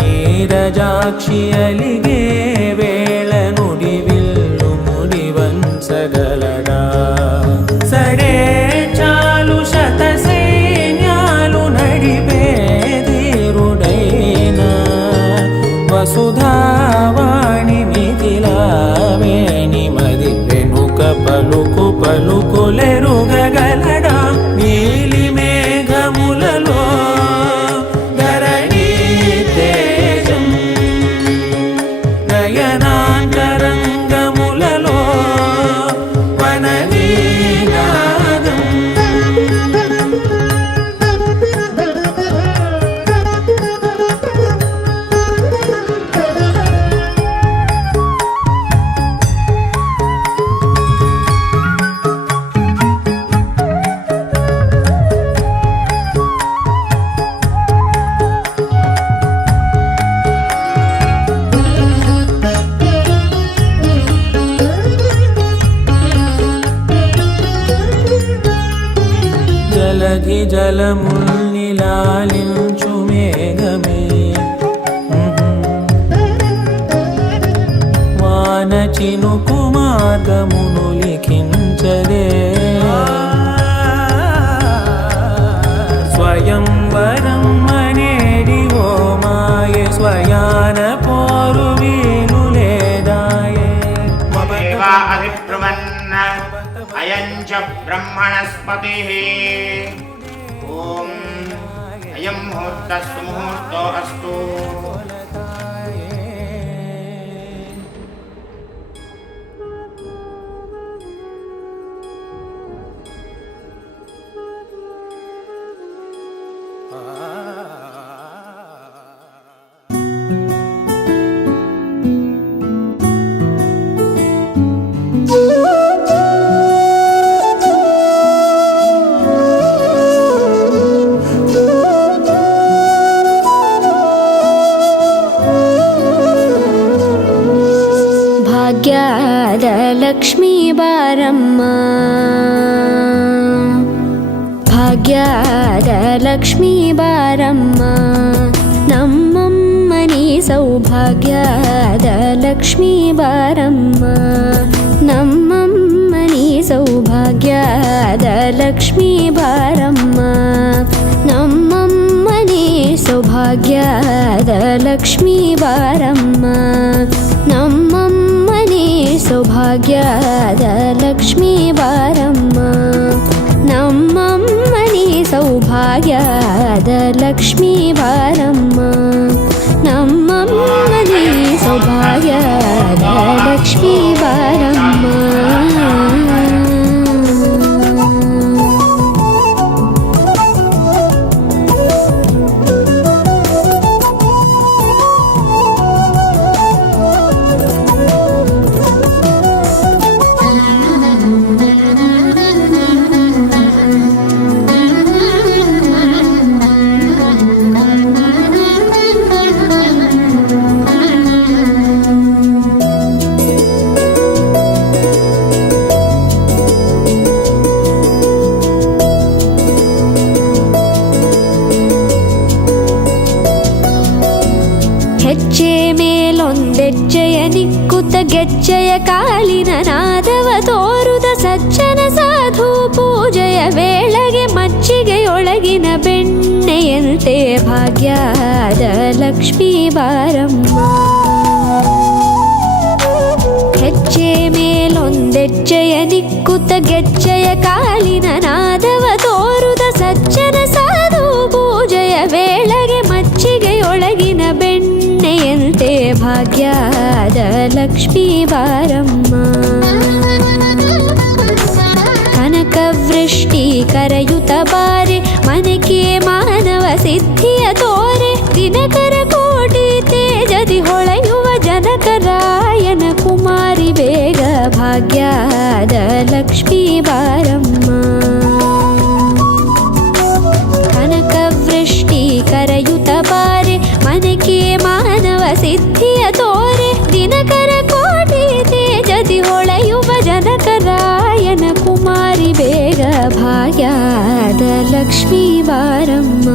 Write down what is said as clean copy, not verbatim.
ನೀರಜಾಕ್ಷಿ ಅಲಿಗೆ ವೇಳ ನುಡಿವಿಲ್ಲು ಮುಡಿವಂಸಗಲಡ ಸಡೆ ಚಾಲು ಶತ ಸೈನ್ಯಾಲು ನಡಿಬೇದಿರುಡೈನ ವಸುಧಾವಾಣಿ ಮಿಥಿಲಾವೇಣಿ ಮದಿ ವೆನುಕ ಪಲುಕು ಪಲುಕುಲೆರುಗಗಲಡ ನೀಲಿ మేఘములలో ధరణి తేజం నయనాంతరంగములలో వననీనాదం జలధి జలముల్ని లాలించు మేఘమే వాన చినుకు మార్గమును లిఖించదే స్వయంవరం అనేడి ఓ మాయే స్వయాన పోరు వీలు లేదాయే అయంచ బ్రహ్మణస్పతిః ఓం అయం ముహూర్తస్సు ముహూర్తో అస్తు. ಭಾಗ್ಯದ ಲಕ್ಷ್ಮೀ ಬಾರಮ್ಮ ಭಾಗ್ಯದ ಲಕ್ಷ್ಮೀ ಬಾರಮ್ಮ ನಮ್ಮಮ್ಮನಿ ಸೌಭಾಗ್ಯದ ಲಕ್ಷ್ಮೀ ಬಾರಮ್ಮ ನಮ್ಮಮ್ಮನಿ ಸೌಭಾಗ್ಯದ ಲಕ್ಷ್ಮೀ ಬಾರಮ್ಮ ನಮ್ಮಮ್ಮನಿ ಸೌಭಾಗ್ಯದ ಲಕ್ಷ್ಮೀ ಬಾರಮ್ಮ ನಮ್ಮಮ್ಮನಿ ಸೌಭಾಗ್ಯದ ಲಕ್ಷ್ಮೀ ಬಾರಮ್ಮ ನಮ್ಮಮ್ಮನಿ ಸೌಭಾಗ್ಯದ ಲಕ್ಷ್ಮೀ ಬಾರಮ್ಮ ನಮ್ಮಮ್ಮನಿ ಸೌಭಾಗ್ಯದ ಲಕ್ಷ್ಮೀ ಬಾರಮ್ಮ. ಮೇಲೊಂದೆಜ್ಜೆಯ ನಿಕ್ಕುತ್ತ ಗೆಜ್ಜೆಯ ಕಾಲಿನ ನಾದವ ತೋರುದ ಸಜ್ಜನ ಸಾಧು ಪೂಜೆಯ ವೇಳೆಗೆ ಮಜ್ಜಿಗೆಯೊಳಗಿನ ಬೆಣ್ಣೆಯಂತೆ ಭಾಗ್ಯದ ಲಕ್ಷ್ಮೀ ಬಾರಮ್ಮ. ಹೆಜ್ಜೆ ಮೇಲೊಂದೆಜ್ಜೆಯ ನಿಕ್ಕುತ್ತ ಗೆಜ್ಜೆಯ ಕಾಲಿನ ನಾದವ ತೋರುದ ಸಜ್ಜನ ಸಾಧು ಪೂಜೆಯ ವೇಳೆಗೆ ಮಜ್ಜಿಗೆಯೊಳಗಿನ ಬೆಣ್ಣೆಯಂತೆ ಭಾಗ್ಯದ ಲಕ್ಷ್ಮೀ ಬಾರಮ್ಮ. ಕನಕವೃಷ್ಟಿ ಕರೆಯುತ್ತ ಬಾರೆ ಮನಕೆ ಮಾನವ ಸಿದ್ಧಿಯ ತೋರೆ ದಿನಕರ ಕೋಟಿ ತೇಜದಿ ಹೊಳೆಯುವ ಜನಕರಾಯನ ಕುಮಾರಿ ಬೇಗ ಭಾಗ್ಯದ ಲಕ್ಷ್ಮೀ ಬಾರಮ್ಮ. ಕನಕವೃಷ್ಟಿ ಕರೆಯುತ್ತ ಬಾರೆ ಮನಕೆ ಮಾನವ ಸಿದ್ಧಿಯ ತೋರೆ ದಿನಕರ ಕೋಟಿ ತೇಜದಿ ಹೊಳೆಯುವ ಜನಕರಾಯನ ಕುಮಾರಿ ಬೇಗ ಭಾಗ್ಯದ ಲಕ್ಷ್ಮೀ ಬಾರಮ್ಮ.